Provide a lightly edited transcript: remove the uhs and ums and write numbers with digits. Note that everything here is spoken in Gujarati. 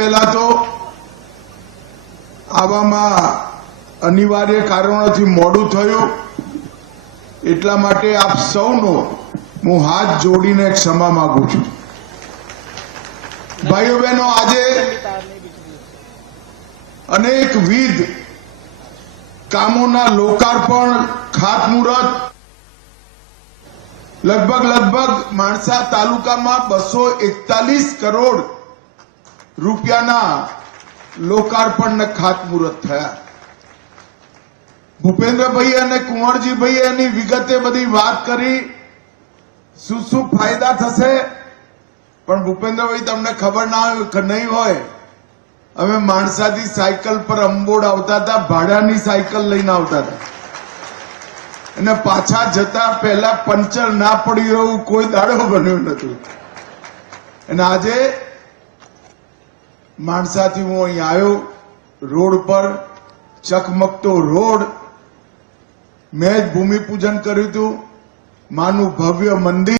પહેલા તો આવામાં અનિવાર્ય કારણોથી મોડું થયું, એટલા માટે આપ સૌનો હું હાથ જોડીને ક્ષમા માંગુ છું। ભાઈઓ બહેનો, આજે અનેકવિધ કામોના લોકાર્પણ, ખાતમુહૂર્ત, લગભગ માણસા તાલુકામાં 241 કરોડ રૂપિયાના લોકાર્પણ ને ખાતમુહૂર્ત થયા। ભૂપેન્દ્રભાઈ અને કુંવરજીભાઈએ એની વિગતે બધી વાત કરી, શું શું ફાયદા થશે। પણ ભૂપેન્દ્રભાઈ, તમને ખબર નહીં હોય, અમે માણસાથી સાયકલ પર અંબોડ આવતા હતા, ભાડાની સાયકલ લઈને આવતા હતા, અને પાછા જતા પહેલા પંચર ના પડ્યું એવું કોઈ દાડો બન્યો નતું। અને આજે માણસાથી હું અહીં આવ્યો, રોડ પર ચકમકતો રોડ, મેં જ ભૂમિપૂજન કર્યું હતું, માનું ભવ્ય મંદિર।